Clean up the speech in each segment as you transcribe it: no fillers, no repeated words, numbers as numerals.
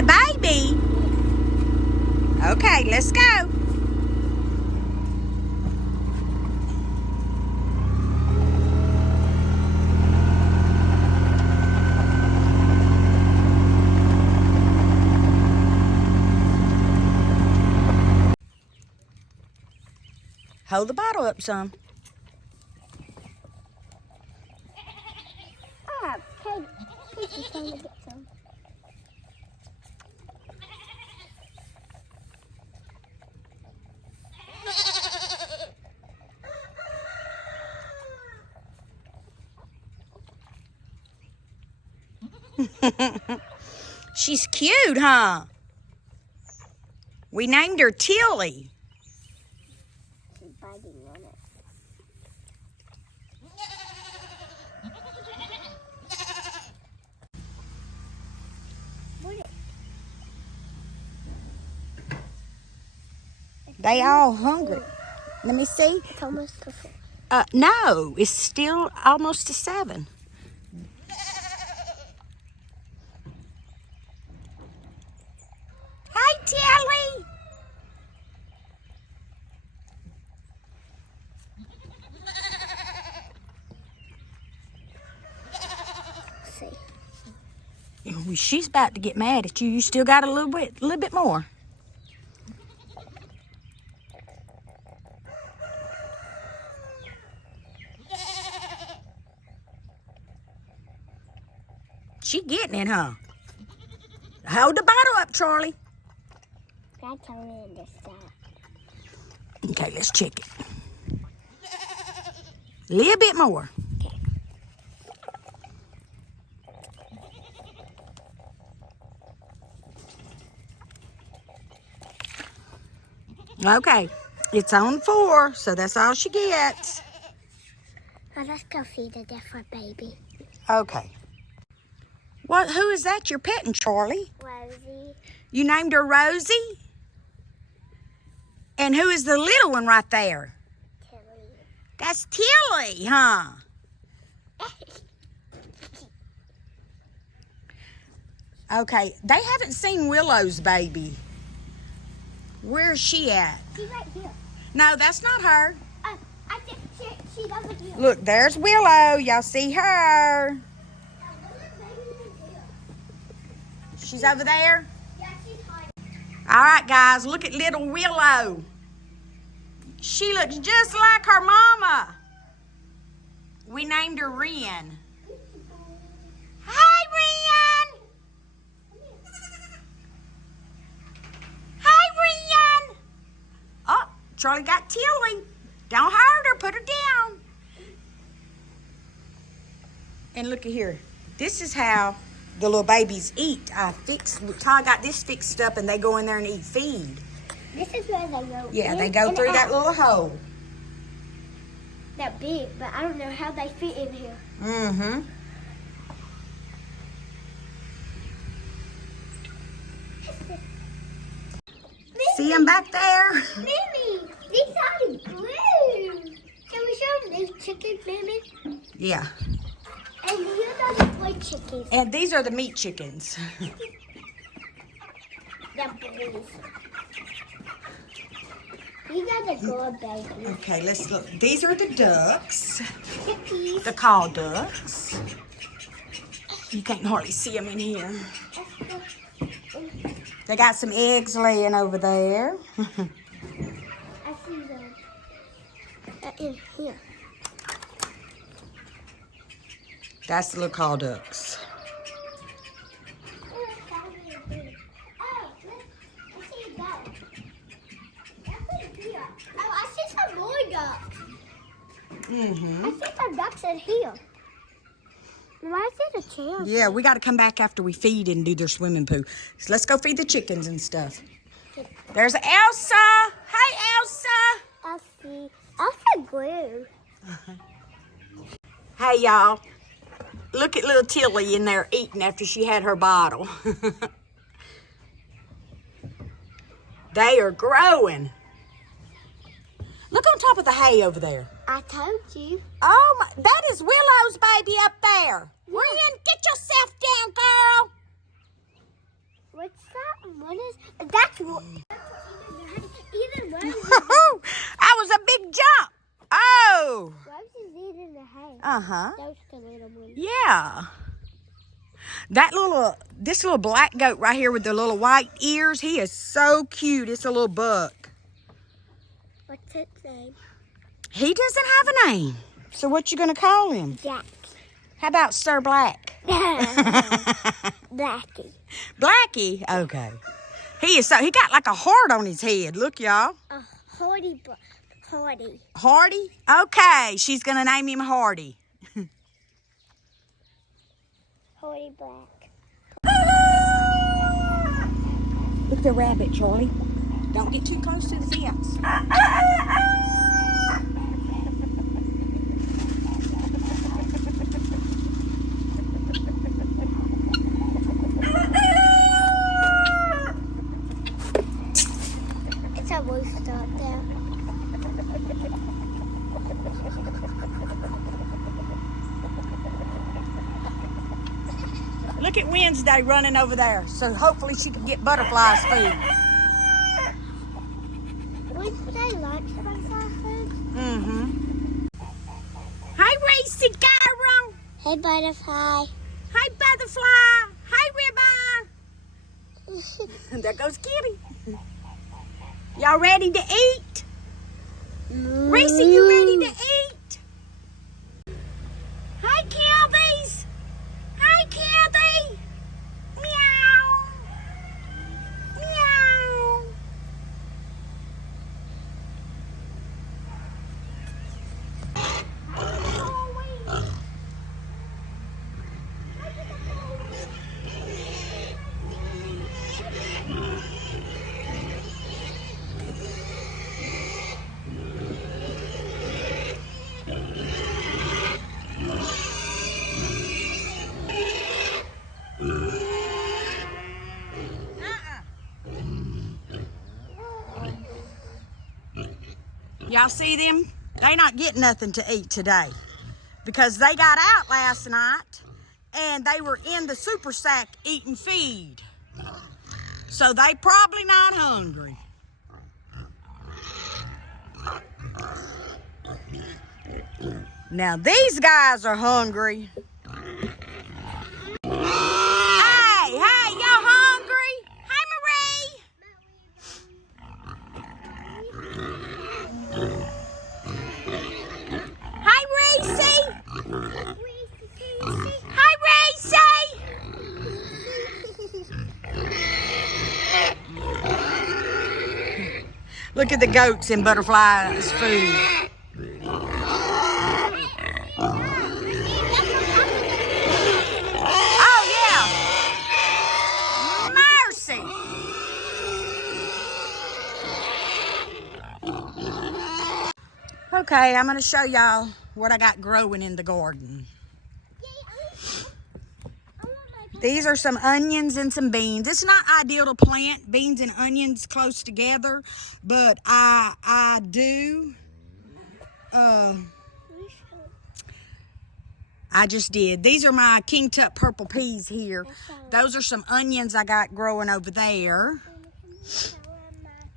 the baby? Okay, let's go. Hold the bottle up some. Casey's trying to get some. She's cute, huh? We named her Tilly. She's biting on it. They all hungry. Let me see. It's almost to 4. No, it's still almost to 7. Hi, Tilly. See. She's about to get mad at you. You still got a little bit more. She getting it, huh? Hold the bottle up, Charlie. That's only in this side. Okay, let's check it. A little bit more. Okay, it's on 4, so that's all she gets. Well, let's go feed a different baby. Okay. Who is that you're petting, Charlie? Rosie. You named her Rosie? And who is the little one right there? Tilly. That's Tilly, huh? Okay, they haven't seen Willow's baby. Where is she at? She's right here. No, that's not her. I think she's over here. Look, there's Willow. Y'all see her. She's over there? Yeah, she's hiding. All right, guys, look at little Willow. She looks just like her mama. We named her Wren. Hi, Wren. Hi, Wren. Oh, Charlie got Tilly. Don't hurt her. Put her down. And look at here. This is how the little babies eat. Ty got this fixed up and they go in there and eat feed. This is where they go. Yeah, they go through that little hole. They're big, but I don't know how they fit in here. Mm-hmm. See them back there? Mimi, these are the glue. Can we show them these chickens, Mimi? Yeah. And these are the white chickens. And these are the meat chickens. They're blues. These are the gold babies. Okay, let's look. These are the ducks. Chickies. The call ducks. You can't hardly see them in here. They got some eggs laying over there. I see them. In here. That's the little call ducks. Mm-hmm. I see some ducks in here. Why is it a chair? Yeah, we got to come back after we feed and do their swimming pool. So let's go feed the chickens and stuff. There's Elsa. Hey, Elsa. I see. Elsa glue. Hey, y'all. Look at little Tilly in there eating after she had her bottle. They are growing. Look on top of the hay over there. I told you. Oh, my, that is Willow's baby up there. Wren, get yourself down, girl. What's Uh-huh. Those the little ones. Yeah. This little black goat right here with the little white ears, he is so cute. It's a little buck. What's its name? He doesn't have a name. So what you gonna call him? Jack. How about Sir Black? Blackie. Blackie? Okay. He got like a heart on his head. Look, y'all. A Hardy. Hardy? Okay, she's gonna name him Hardy. Hardy Black. Look at the rabbit, Charlie. Don't get too close to the fence. It's a rooster up there. Look at Wednesday running over there. So hopefully she can get butterflies food. Wednesday likes butterfly food. Mm-hmm. Hi, Racy Gyro. Hey, butterfly. Hi, Butterfly. Hi, Ribeye. There goes Kitty. Y'all ready to eat? Reese, you ready to eat? Hi, Kelbies. Hi, Kelby. Meow. Meow. Y'all see them? They not getting nothing to eat today because they got out last night and they were in the super sack eating feed. So they probably not hungry. Now these guys are hungry. Hey, y'all hungry? Hi, Marie. Hi, Racy. Hi, Racy. Look at the goats and butterflies' food. Oh, yeah. Mercy. Okay, I'm going to show y'all what I got growing in the garden. These are some onions and some beans. It's not ideal to plant beans and onions close together, but I do. I just did. These are my King Tut purple peas here. Those are some onions I got growing over there.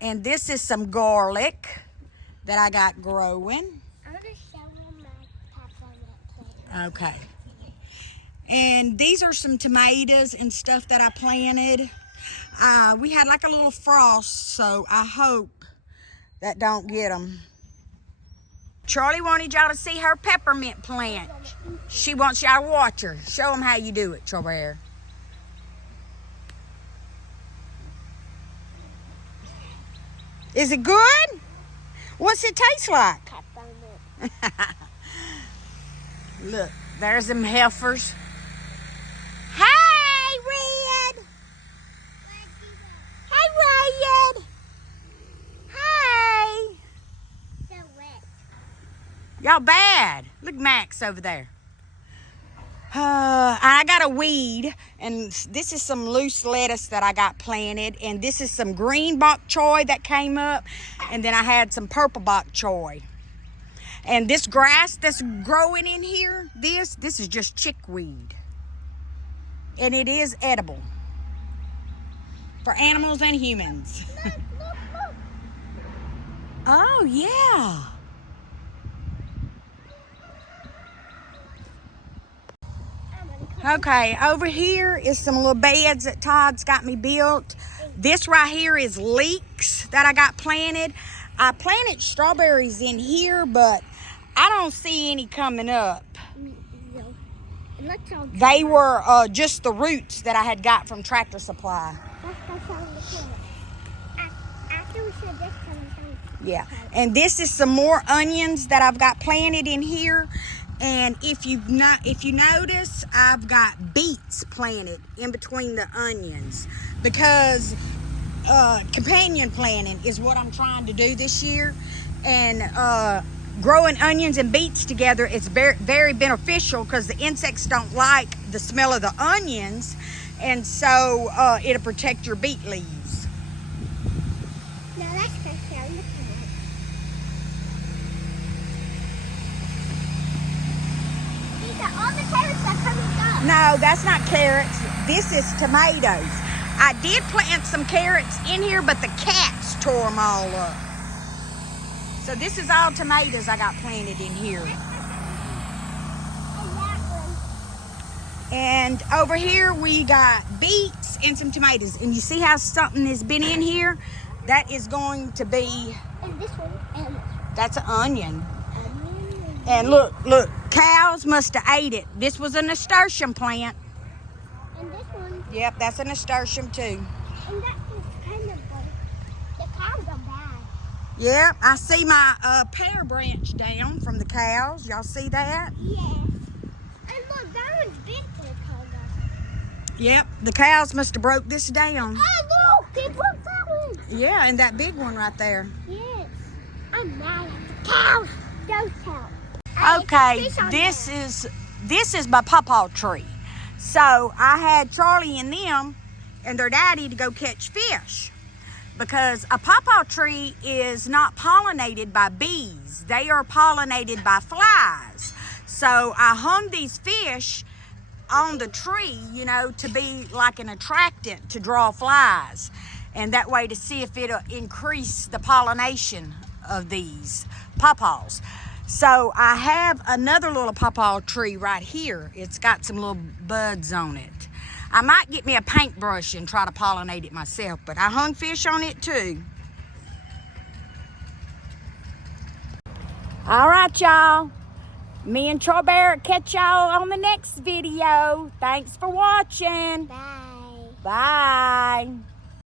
And this is some garlic that I got growing. Okay. And these are some tomatoes and stuff that I planted. We had like a little frost, so I hope that don't get them. Charlie wanted y'all to see her peppermint plant. She wants y'all to watch her. Show them how you do it, Charlie. Is it good? What's it taste like? Look, there's them heifers. Hey, Red. Hey, Red. Hey. So wet. Y'all bad. Look, Max over there. I got a weed, and this is some loose lettuce that I got planted, and this is some green bok choy that came up, and then I had some purple bok choy. And this grass that's growing in here, this is just chickweed. And it is edible for animals and humans. Look, look, look. Oh, yeah. Okay, over here is some little beds that Todd's got me built. This right here is leeks that I got planted. I planted strawberries in here, but I don't see any coming up. They were just the roots that I had got from Tractor Supply. Yeah, and this is some more onions that I've got planted in here. And if you notice, I've got beets planted in between the onions because companion planting is what I'm trying to do this year. And growing onions and beets together is very, very beneficial because the insects don't like the smell of the onions, and so it'll protect your beet leaves. Now let's go show the carrots. These are all the carrots that coming up. No, that's not carrots. This is tomatoes. I did plant some carrots in here, but the cats tore them all up. So this is all tomatoes I got planted in here. And that one. And over here we got beets and some tomatoes. And you see how something has been in here? That is going to be... And this one. And this one. That's an onion. And look, cows must have ate it. This was a nasturtium plant. And this one. Yep, that's a nasturtium too. And that is kind of good. The cows are bad. Yep, I see my pear branch down from the cows. Y'all see that? Yes. And look, that one's big to the color. Yep, the cows must have broke this down. Oh, look, they broke that one. Yeah, and that big one right there. Yes. I'm mad at the cows. Those cows. Okay, this is my pawpaw tree. So I had Charlie and them and their daddy to go catch fish because a pawpaw tree is not pollinated by bees. They are pollinated by flies. So I hung these fish on the tree, you know, to be like an attractant to draw flies. And that way to see if it'll increase the pollination of these pawpaws. So I have another little pawpaw tree right here. It's got some little buds on it. I might get me a paintbrush and try to pollinate it myself, but I hung fish on it too. All right, y'all. Me and Troy Barrett catch y'all on the next video. Thanks for watching. Bye. Bye.